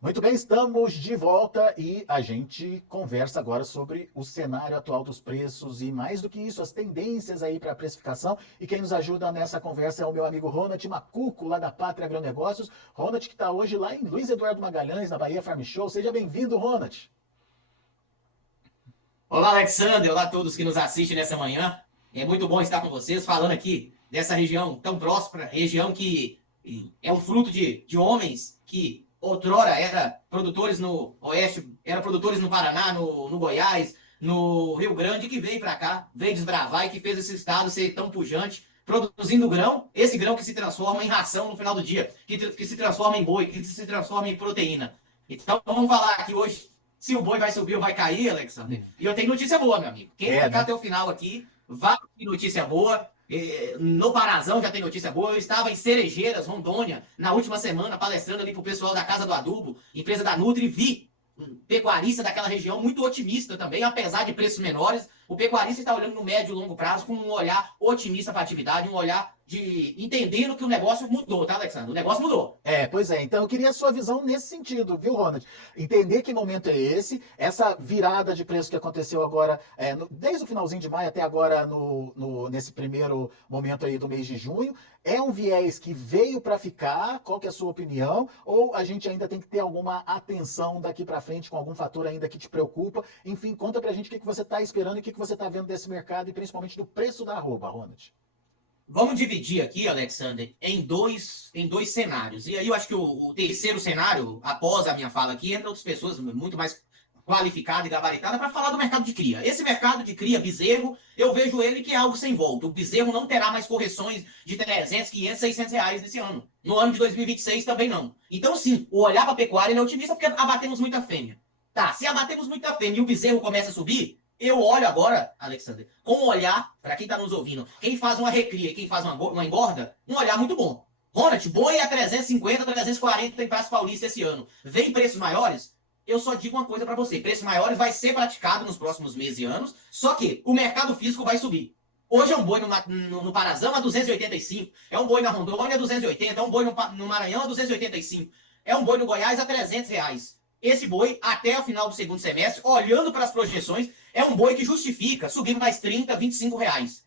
Muito bem, estamos de volta e a gente conversa agora sobre o cenário atual dos preços e mais do que isso, as tendências aí para a precificação. E quem nos ajuda nessa conversa é o meu amigo Ronald Macuco, lá da Pátria Agronegócios. Ronald que está hoje lá em Luiz Eduardo Magalhães, na Bahia Farm Show. Seja bem-vindo, Ronald. Olá, Alexander. Olá a todos que nos assistem nessa manhã. É muito bom estar com vocês, falando aqui dessa região tão próspera, região que é um fruto de homens que outrora eram produtores no Oeste, eram produtores no Paraná, no Goiás, no Rio Grande, que veio para cá, veio desbravar e que fez esse estado ser tão pujante, produzindo grão, esse grão que se transforma em ração no final do dia, que se transforma em boi, que se transforma em proteína. Então, vamos falar aqui hoje se o boi vai subir ou vai cair, Alexander. E eu tenho notícia boa, meu amigo. Quem É, ficar né? até o final aqui, vai ter notícia boa. No Parazão já tem notícia boa. Eu estava em Cerejeiras, Rondônia, na última semana, palestrando ali pro pessoal da Casa do Adubo, empresa da Nutri, e vi um pecuarista daquela região muito otimista também, apesar de preços menores. O pecuarista está olhando no médio e longo prazo com um olhar otimista para a atividade, um olhar de entendendo que o negócio mudou, tá, Alexandre? O negócio mudou. Pois é. Então eu queria a sua visão nesse sentido, viu, Ronald? Entender que momento é esse, essa virada de preço que aconteceu agora, desde o finalzinho de maio até agora, nesse primeiro momento aí do mês de junho, é um viés que veio para ficar? Qual que é a sua opinião? Ou a gente ainda tem que ter alguma atenção daqui para frente com algum fator ainda que te preocupa? Enfim, conta pra gente o que você está esperando e o que você está vendo desse mercado e principalmente do preço da arroba, Ronald. Vamos dividir aqui, Alexander, em dois cenários. E aí eu acho que o terceiro cenário, após a minha fala aqui, entra outras pessoas muito mais qualificadas e gabaritadas para falar do mercado de cria. Esse mercado de cria bezerro, eu vejo ele que é algo sem volta. O bezerro não terá mais correções de 300, 500, 600 reais nesse ano. No ano de 2026 também não. Então, sim, o olhar para a pecuária ele é otimista porque abatemos muita fêmea. Tá, se abatemos muita fêmea e o bezerro começa a subir, eu olho agora, Alexander, com um olhar, para quem está nos ouvindo, quem faz uma recria e quem faz uma engorda, um olhar muito bom. Ronald, boi a 350, 340 em Praça Paulista esse ano. Vem preços maiores? Eu só digo uma coisa para você: preços maiores vai ser praticado nos próximos meses e anos, só que o mercado físico vai subir. Hoje é um boi no Parazão a 285, é um boi na Rondônia a 280, é um boi no Maranhão a 285, é um boi no Goiás a 300 reais. Esse boi, até o final do segundo semestre, olhando para as projeções, é um boi que justifica subir mais 30, 25 reais.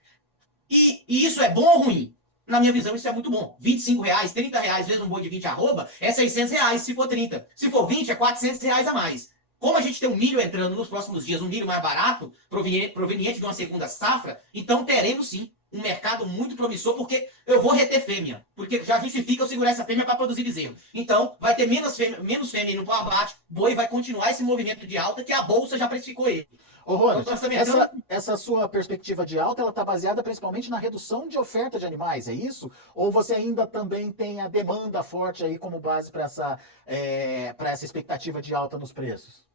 E isso é bom ou ruim? Na minha visão, isso é muito bom. 25 reais, 30 reais, vezes um boi de 20 arroba, é 600 reais se for 30. Se for 20, é 400 reais a mais. Como a gente tem um milho entrando nos próximos dias, um milho mais barato, proveniente de uma segunda safra, então teremos sim um mercado muito promissor, porque eu vou reter fêmea, porque já justifica eu segurar essa fêmea para produzir bezerro. Então, vai ter menos fêmea indo para o abate, boi vai continuar esse movimento de alta que a bolsa já precificou ele. Ô, Então, Ronald, nós estamos entrando. essa sua perspectiva de alta, ela está baseada principalmente na redução de oferta de animais, é isso? Ou você ainda também tem a demanda forte aí como base para essa expectativa de alta nos preços?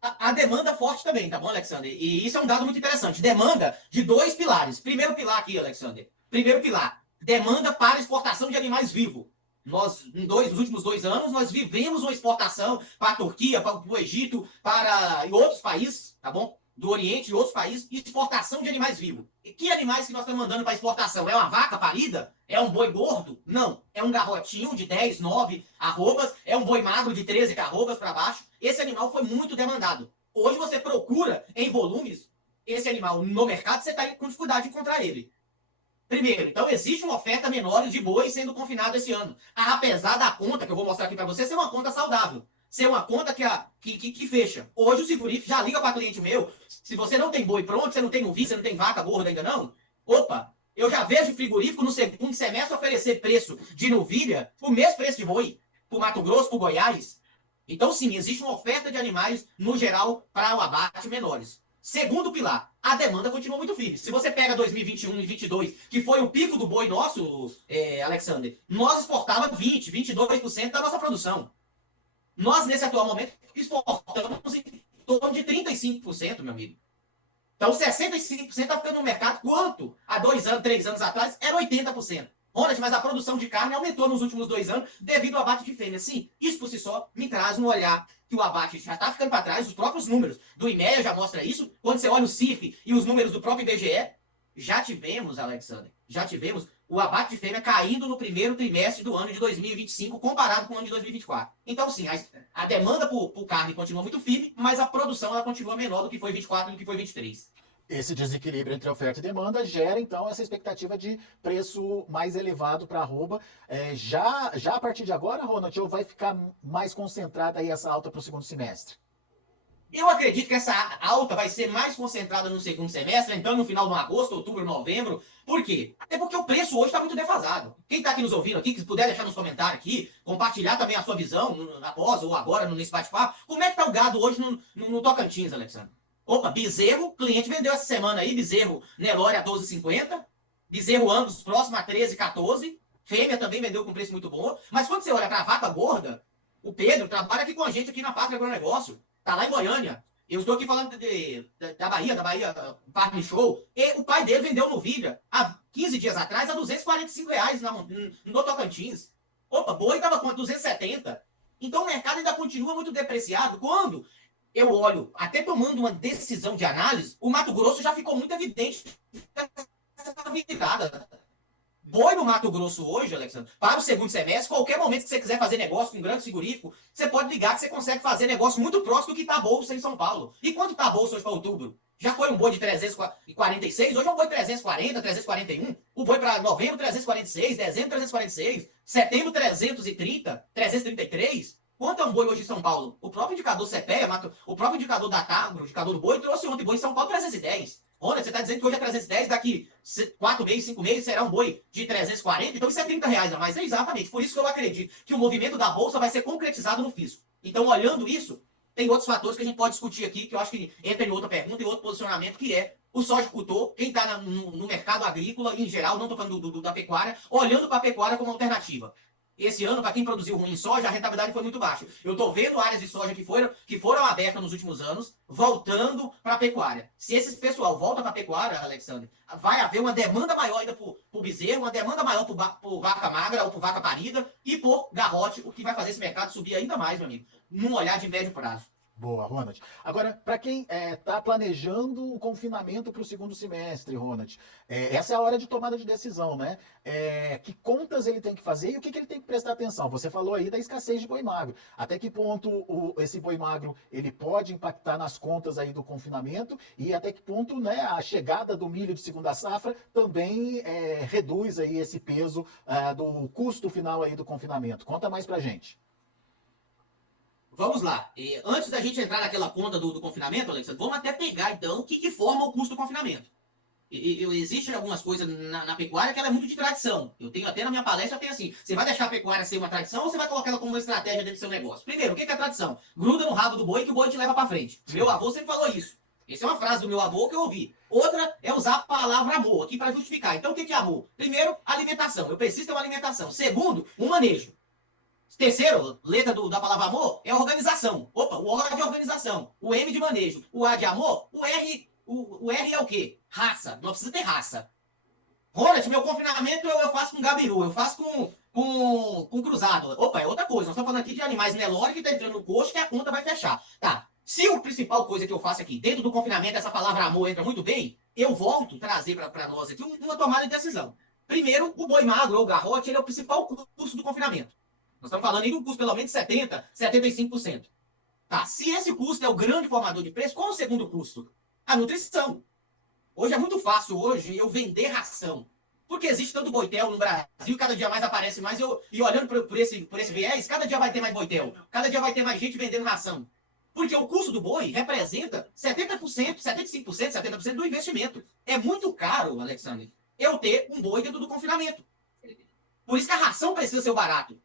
A demanda forte também, tá bom, Alexander? E isso é um dado muito interessante. Demanda de dois pilares. Primeiro pilar aqui, Alexander. Primeiro pilar, demanda para exportação de animais vivos. Nós, nos últimos 2 anos, nós vivemos uma exportação para a Turquia, para o Egito, para e outros países, tá bom? Do Oriente e outros países, exportação de animais vivos. E que animais que nós estamos mandando para exportação? É uma vaca parida? É um boi gordo? Não. É um garrotinho de 10, 9 arrobas? É um boi magro de 13 arrobas para baixo? Esse animal foi muito demandado. Hoje você procura em volumes esse animal no mercado, você está com dificuldade de encontrar ele. Primeiro, então existe uma oferta menor de boi sendo confinado esse ano. Apesar da conta, que eu vou mostrar aqui para você, ser uma conta saudável. Ser uma conta que fecha. Hoje o Segurif já liga para cliente meu. Se você não tem boi pronto, você não tem novilho, você não tem vaca gorda ainda não. Opa, eu já vejo frigorífico no segundo semestre oferecer preço de novilha o mesmo preço de boi. Para o Mato Grosso, para o Goiás. Então, sim, existe uma oferta de animais, no geral, para o abate menores. Segundo pilar, a demanda continua muito firme. Se você pega 2021 e 2022, que foi o pico do boi nosso, Alexander, nós exportávamos 20, 22% da nossa produção. Nós, nesse atual momento, exportamos em torno de 35%, meu amigo. Então, 65% está ficando no mercado, quanto há 2 anos, 3 anos atrás, era 80%. Ronald, mas a produção de carne aumentou nos últimos 2 anos devido ao abate de fêmea. Sim, isso por si só me traz um olhar que o abate já está ficando para trás. Os próprios números do IMEA já mostram isso. Quando você olha o CIF e os números do próprio IBGE, já tivemos, Alexander, o abate de fêmea caindo no primeiro trimestre do ano de 2025, comparado com o ano de 2024. Então, sim, a demanda por carne continua muito firme, mas a produção ela continua menor do que foi 24 e do que foi 23. Esse desequilíbrio entre oferta e demanda gera, então, essa expectativa de preço mais elevado para a arroba. Já a partir de agora, Ronald, ou vai ficar mais concentrada aí essa alta para o segundo semestre? Eu acredito que essa alta vai ser mais concentrada no segundo semestre, então no final de agosto, outubro, novembro. Por quê? É porque o preço hoje está muito defasado. Quem está aqui nos ouvindo aqui, que puder deixar nos comentários aqui, compartilhar também a sua visão após ou agora nesse bate-papo, como é que está o gado hoje no Tocantins, Alexandre? Opa, bezerro, cliente vendeu essa semana aí, bezerro Nelore a 12,50, bezerro Angus próximo a 13, 14, fêmea também vendeu com preço muito bom, mas quando você olha para a vaca gorda, o Pedro trabalha aqui com a gente aqui na Pátria Agronegócio, tá lá em Goiânia. Eu estou aqui falando da Bahia Farm Show. E o pai dele vendeu no Vibra há 15 dias atrás a R$ 245 no Tocantins. Opa, boi estava com 270. Então o mercado ainda continua muito depreciado. Quando eu olho, até tomando uma decisão de análise, o Mato Grosso já ficou muito evidente essa virada. Boi no Mato Grosso hoje, Alexandre, para o segundo semestre, qualquer momento que você quiser fazer negócio com um grande frigorífico, você pode ligar que você consegue fazer negócio muito próximo do que está a bolsa em São Paulo. E quanto está a bolsa hoje para outubro? Já foi um boi de 346, hoje é um boi de 340, 341. O boi para novembro, 346, dezembro, 346, setembro, 330, 333. Quanto é um boi hoje em São Paulo? O próprio indicador CPEA, o próprio indicador da TAG, o indicador do boi, trouxe ontem boi em São Paulo 310. Olha, você está dizendo que hoje é 310, daqui 4 meses, 5 meses será um boi de 340, então isso é R$ 30 a mais. É exatamente, por isso que eu acredito que o movimento da Bolsa vai ser concretizado no fisco. Então, olhando isso, tem outros fatores que a gente pode discutir aqui, que eu acho que entra em outra pergunta e outro posicionamento, que é o sojicultor, quem está no mercado agrícola em geral, não estou falando da pecuária, olhando para a pecuária como alternativa. Esse ano, para quem produziu ruim em soja, a rentabilidade foi muito baixa. Eu estou vendo áreas de soja que foram abertas nos últimos anos, voltando para a pecuária. Se esse pessoal volta para a pecuária, Alexandre, vai haver uma demanda maior ainda por bezerro, uma demanda maior por vaca magra ou por vaca parida e por garrote, o que vai fazer esse mercado subir ainda mais, meu amigo, num olhar de médio prazo. Boa, Ronald. Agora, para quem está planejando o confinamento para o segundo semestre, Ronald, essa é a hora de tomada de decisão, né? Que contas ele tem que fazer e o que ele tem que prestar atenção? Você falou aí da escassez de boi magro. Até que ponto esse boi magro ele pode impactar nas contas aí do confinamento e até que ponto, né, a chegada do milho de segunda safra também reduz aí esse peso do custo final aí do confinamento. Conta mais para gente. Vamos lá. Antes da gente entrar naquela conta do confinamento, Alexandre, vamos até pegar, então, o que forma o custo do confinamento. Existem algumas coisas na pecuária que ela é muito de tradição. Eu tenho até na minha palestra, eu tenho assim, você vai deixar a pecuária ser uma tradição ou você vai colocar ela como uma estratégia dentro do seu negócio? Primeiro, o que é tradição? Gruda no rabo do boi que o boi te leva para frente. Meu avô sempre falou isso. Essa é uma frase do meu avô que eu ouvi. Outra é usar a palavra amor aqui para justificar. Então, o que é amor? Primeiro, alimentação. Eu preciso ter uma alimentação. Segundo, um manejo. Terceiro, letra da palavra amor é organização. Opa, o O é de organização, o M de manejo, o A de amor, o R é o quê? Raça. Não precisa ter raça. Ronald, meu confinamento eu faço com gabiru, eu faço com cruzado. Opa, é outra coisa. Nós estamos falando aqui de animais Nelore que está entrando no coxo que a conta vai fechar. Tá. Se a principal coisa que eu faço aqui, dentro do confinamento, essa palavra amor entra muito bem, eu volto a trazer para nós aqui uma tomada de decisão. Primeiro, o boi magro ou o garrote, ele é o principal custo do confinamento. Nós estamos falando aí de um custo pelo menos de 70%, 75%. Tá, se esse custo é o grande formador de preço, qual é o segundo custo? A nutrição. Hoje é muito fácil eu vender ração. Porque existe tanto boitel no Brasil, cada dia mais aparece mais. E olhando por esse viés, cada dia vai ter mais boitel. Cada dia vai ter mais gente vendendo ração. Porque o custo do boi representa 70%, 75%, 70% do investimento. É muito caro, Alexandre, eu ter um boi dentro do confinamento. Por isso que a ração precisa ser barato.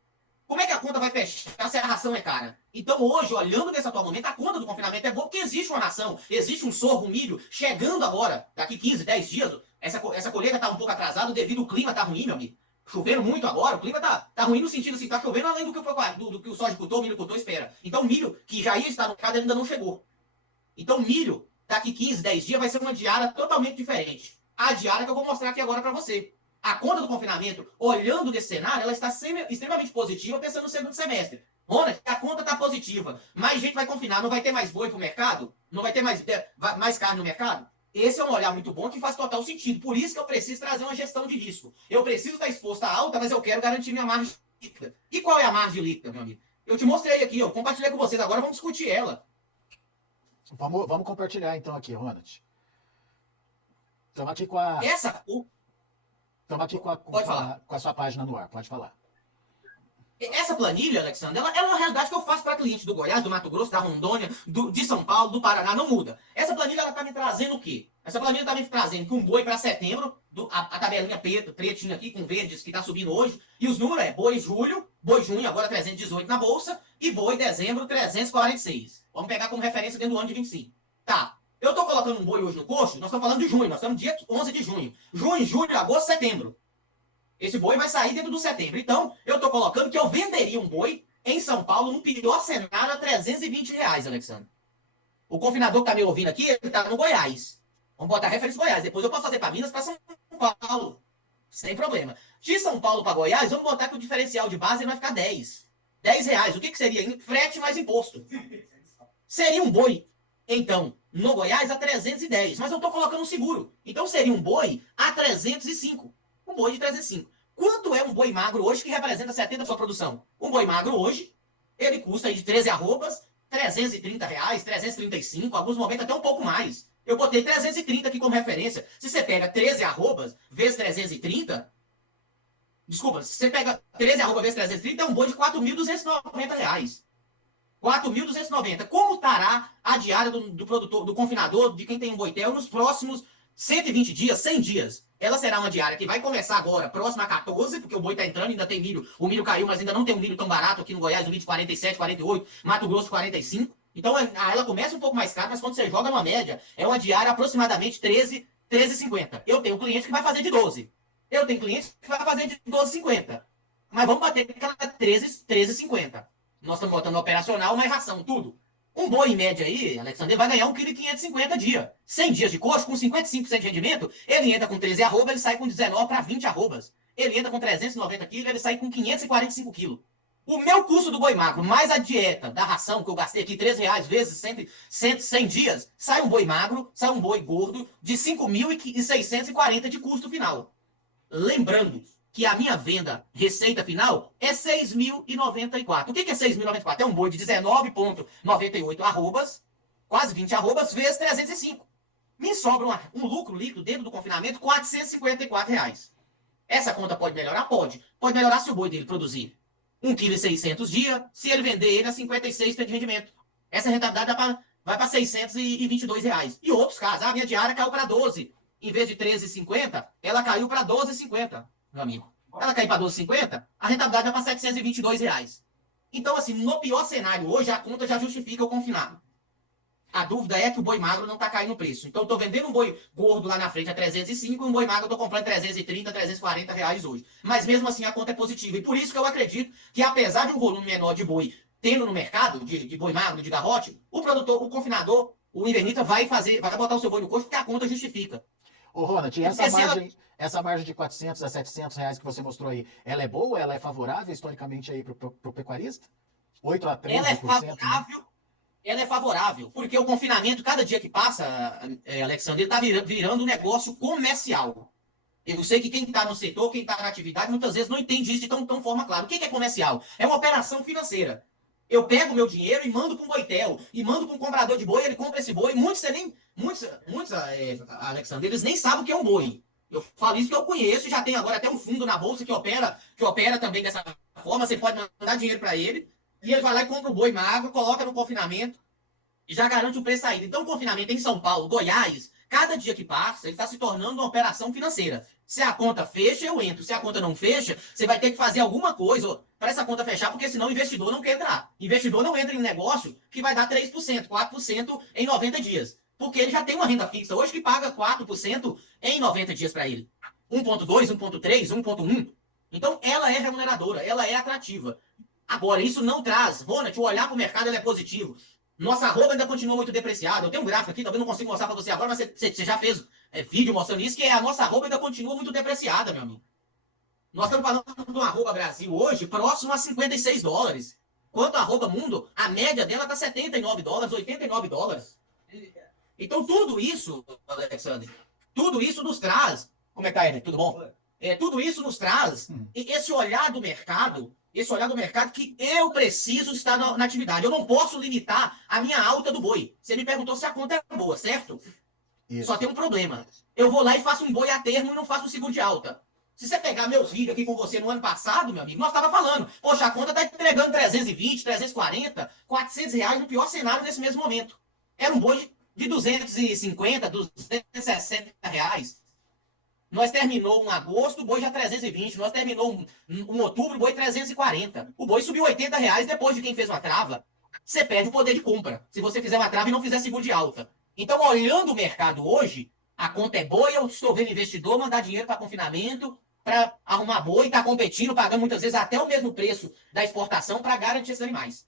Como é que a conta vai fechar se a ração é cara? Então hoje, olhando nesse atual momento, a conta do confinamento é boa porque existe uma ração, existe um sorgo, um milho, chegando agora, daqui 15, 10 dias, essa colheita está um pouco atrasada devido ao clima tá ruim, meu amigo. Chovendo muito agora, o clima tá ruim no sentido assim, tá chovendo além do que o sojicultor, o milhocultor espera. Então o milho, que já ia estar no mercado, ainda não chegou. Então o milho, daqui 15, 10 dias, vai ser uma diária totalmente diferente. A diária que eu vou mostrar aqui agora para você. A conta do confinamento, olhando nesse cenário, ela está extremamente positiva pensando no segundo semestre. Ronald, a conta está positiva. Mais gente vai confinar, não vai ter mais boi para o mercado? Não vai ter mais carne no mercado? Esse é um olhar muito bom que faz total sentido. Por isso que eu preciso trazer uma gestão de risco. Eu preciso estar exposto a alta, mas eu quero garantir minha margem líquida. E qual é a margem líquida, meu amigo? Eu te mostrei aqui, eu compartilhei com vocês, agora vamos discutir ela. Vamos compartilhar então aqui, Ronald. Estamos aqui com a, Essa, estamos aqui pode falar. com a sua página no ar, pode falar. Essa planilha, Alexandre, ela é uma realidade que eu faço para clientes do Goiás, do Mato Grosso, da Rondônia, de São Paulo, do Paraná, não muda. Essa planilha ela está me trazendo o quê? Essa planilha está me trazendo que um boi para setembro, a tabelinha pretinha aqui com verdes que está subindo hoje, e os números é boi junho agora 318 na bolsa, e boi dezembro 346. Vamos pegar como referência dentro do ano de 25. Tá, eu estou colocando um boi hoje no coxo, nós estamos falando de junho, nós estamos dia 11 de junho. Junho, julho, agosto, setembro. Esse boi vai sair dentro do setembro. Então, eu estou colocando que eu venderia um boi em São Paulo, no pior cenário, a R$320, Alexandre. O confinador que está me ouvindo aqui, ele está no Goiás. Vamos botar a referência Goiás. Depois eu posso fazer para Minas, para São Paulo. Sem problema. De São Paulo para Goiás, vamos botar que o diferencial de base vai ficar 10. R$10. O que seria? Frete mais imposto. Seria um boi, então, no Goiás a 310. Mas eu estou colocando um seguro. Então, seria um boi a 305. Um boi de 305. Quanto é um boi magro hoje que representa 70% da sua produção? Um boi magro hoje, ele custa aí de 13 arrobas, R$330, 335, alguns momentos até um pouco mais. Eu botei 330 aqui como referência. Se você pega 13 arrobas vezes 330, desculpa, se você pega 13 arrobas vezes 330, é um boi de R$4.290. 4.290. Como estará a diária do produtor, do confinador, de quem tem um boitel, nos próximos 120 dias, 100 dias? Ela será uma diária que vai começar agora, próxima a 14, porque o boi está entrando, ainda tem milho. O milho caiu, mas ainda não tem um milho tão barato aqui no Goiás, o milho de 47, 48, Mato Grosso de 45. Então ela começa um pouco mais cara, mas quando você joga numa média, é uma diária aproximadamente 13, 13,50. Eu tenho cliente que vai fazer de 12. Eu tenho cliente que vai fazer de 12,50. Mas vamos bater aquela 13, 13,50. Nós estamos botando operacional, mais ração, tudo. Um boi em média aí, Alexandre, vai ganhar 1,550 kg dia. 100 dias de coxo, com 55% de rendimento, ele entra com 13 arrobas, ele sai com 19 para 20 arrobas. Ele entra com 390 kg, ele sai com 545 kg. O meu custo do boi magro, mais a dieta da ração que eu gastei aqui, R$13 vezes 100 dias, sai um boi magro, sai um boi gordo de 5.640 de custo final. Lembrando que a minha venda, receita final, é 6.094. O que é 6.094? É um boi de 19,98 arrobas, quase 20 arrobas, vezes 305. Me sobra um lucro líquido dentro do confinamento, R$454. Essa conta pode melhorar? Pode. Pode melhorar se o boi dele produzir 1,6 kg dia, se ele vender ele a 56 de rendimento. Essa rentabilidade vai para R$622. E outros casos, a minha diária caiu para 12. Em vez de 13,50, ela caiu para 12,50. Meu amigo. Ela cair para 12,50, a rentabilidade vai para R$722. Então, assim, no pior cenário hoje, a conta já justifica o confinado. A dúvida é que o boi magro não está caindo o preço. Então, eu estou vendendo um boi gordo lá na frente a 305 e um boi magro eu estou comprando 330, R$340 hoje. Mas mesmo assim, a conta é positiva. E por isso que eu acredito que, apesar de um volume menor de boi tendo no mercado, de boi magro, de garrote, o produtor, o confinador, o invernita vai botar o seu boi no coxo porque a conta justifica. Ô, Ronald, e essa margem de R$400 a R$700 que você mostrou aí, ela é boa? Ela é favorável historicamente aí para o pecuarista? 8 a 13%? Ela é favorável, né? Ela é favorável, porque o confinamento, cada dia que passa, Alexandre, ele está virando um negócio comercial. Eu sei que quem está no setor, quem está na atividade, muitas vezes não entende isso de tão forma clara. O que é comercial? É uma operação financeira. Eu pego meu dinheiro e mando para um boitel, e mando para um comprador de boi, ele compra esse boi. Muitos, Alexandre, eles nem sabem o que é um boi. Eu falo isso que eu conheço, já tem agora até um fundo na bolsa que opera também dessa forma. Você pode mandar dinheiro para ele, e ele vai lá e compra o boi magro, coloca no confinamento, e já garante o preço saída. Então, o confinamento em São Paulo, Goiás, cada dia que passa, ele está se tornando uma operação financeira. Se a conta fecha, eu entro. Se a conta não fecha, você vai ter que fazer alguma coisa para essa conta fechar, porque senão o investidor não quer entrar. O investidor não entra em um negócio que vai dar 3%, 4% em 90 dias. Porque ele já tem uma renda fixa hoje que paga 4% em 90 dias para ele. 1,2, 1,3, 1,1. Então, ela é remuneradora, ela é atrativa. Agora, isso não traz, Ronald, o olhar para o mercado ele é positivo. Nossa arroba ainda continua muito depreciada. Eu tenho um gráfico aqui, talvez não consiga mostrar para você agora, mas você já fez vídeo mostrando isso, que a nossa arroba ainda continua muito depreciada, meu amigo. Nós estamos falando de uma arroba Brasil hoje próximo a $56. Quanto a arroba mundo, a média dela está $79, $89. Então, tudo isso, Alexandre, tudo isso nos traz. Como é que tá, Henrique? Tudo bom? Tudo isso nos traz esse olhar do mercado que eu preciso estar na atividade. Eu não posso limitar a minha alta do boi. Você me perguntou se a conta é boa, certo? Só Isso. tem um problema. Eu vou lá e faço um boi a termo e não faço um seguro de alta. Se você pegar meus vídeos aqui com você no ano passado, meu amigo, nós estava falando, poxa, a conta tá entregando 320, 340, R$ 400 no pior cenário nesse mesmo momento. Era um boi de 250, R$ 260. Nós terminou um agosto, o boi já 320. Nós terminou um outubro, o boi 340. O boi subiu R$ 80 depois de quem fez uma trava. Você perde o poder de compra. Se você fizer uma trava e não fizer seguro de alta. Então, olhando o mercado hoje, a conta é boa e eu estou vendo investidor mandar dinheiro para confinamento, para arrumar boi, está competindo, pagando muitas vezes até o mesmo preço da exportação para garantir esses animais.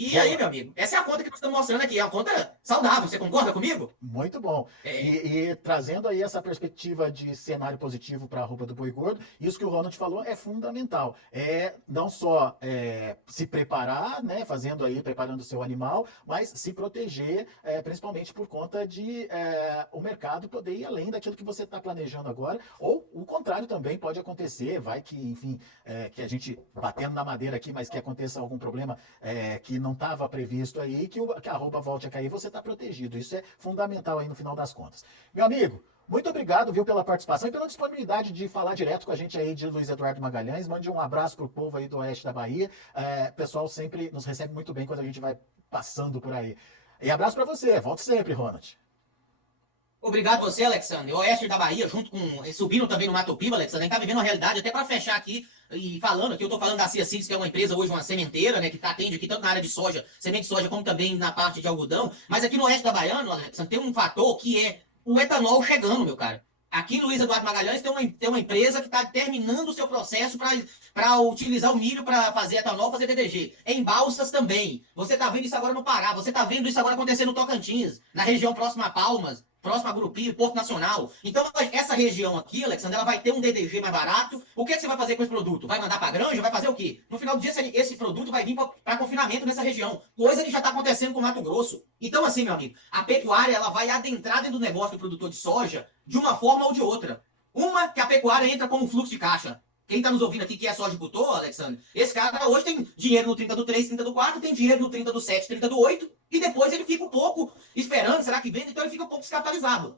E aí, Boa. meu amigo, essa é a conta que nós estamos mostrando aqui. É uma conta saudável. Você concorda comigo? Muito bom. E trazendo aí essa perspectiva de cenário positivo para a roupa do boi gordo, isso que o Ronald falou é fundamental. É não só se preparar, né, fazendo aí, preparando o seu animal, mas se proteger, principalmente por conta de o mercado poder ir além daquilo que você está planejando agora, ou o contrário também pode acontecer, vai que, enfim, que a gente batendo na madeira aqui, mas que aconteça algum problema que não estava previsto aí, que a roupa volte a cair, você está protegido. Isso é fundamental aí no final das contas. Meu amigo, muito obrigado, viu, pela participação e pela disponibilidade de falar direto com a gente aí de Luiz Eduardo Magalhães. Mande um abraço pro povo aí do oeste da Bahia. O pessoal sempre nos recebe muito bem quando a gente vai passando por aí. E abraço para você. Volte sempre, Ronald. Obrigado você, Alexandre. O oeste da Bahia, junto com. Subindo também no Mato Piba, Alexandre, a gente tá vivendo uma realidade, até para fechar aqui e falando aqui, eu tô falando da Cia Seeds, que é uma empresa hoje, uma sementeira, né, que atende aqui tanto na área de soja, semente de soja, como também na parte de algodão. Mas aqui no oeste da Bahia, Alexandre, tem um fator que é o etanol chegando, meu cara. Aqui em Luiz Eduardo Magalhães tem uma empresa que está terminando o seu processo para utilizar o milho para fazer etanol, fazer DDG. Em Balsas também. Você está vendo isso agora no Pará, você está vendo isso agora acontecer no Tocantins, na região próxima a Palmas, próxima a Gurupi, Porto Nacional. Então, essa região aqui, Alexandre, ela vai ter um DDG mais barato. O que, é que você vai fazer com esse produto? Vai mandar para a granja? Vai fazer o quê? No final do dia, esse produto vai vir para confinamento nessa região. Coisa que já está acontecendo com o Mato Grosso. Então, assim, meu amigo, a pecuária ela vai adentrar dentro do negócio do produtor de soja de uma forma ou de outra. Uma, que a pecuária entra como um fluxo de caixa. Quem está nos ouvindo aqui, que é sojicultor, Alexandre, esse cara hoje tem dinheiro no 30 do 3, 30 do 4, tem dinheiro no 30 do 7, 30 do 8, e depois ele fica um pouco esperando, será que vende? Então ele fica um pouco descapitalizado.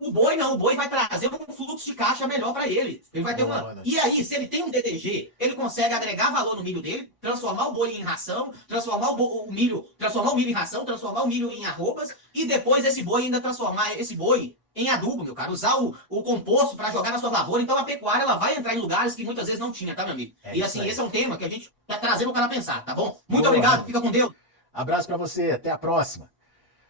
O boi não, o boi vai trazer um fluxo de caixa melhor para ele. Ele vai ter uma. Boa, né? E aí, se ele tem um DDG, ele consegue agregar valor no milho dele, transformar o boi em ração, transformar o milho em ração, transformar o milho em arrobas, e depois esse boi ainda transformar esse boi em adubo, meu cara. Usar o composto para jogar na sua lavoura. Então a pecuária ela vai entrar em lugares que muitas vezes não tinha, tá, meu amigo? É E isso assim, aí. esse é um tema que a gente tá trazendo para pensar, tá bom? Muito Boa, obrigado, Ronald. fica com Deus. Abraço para você. Até a próxima.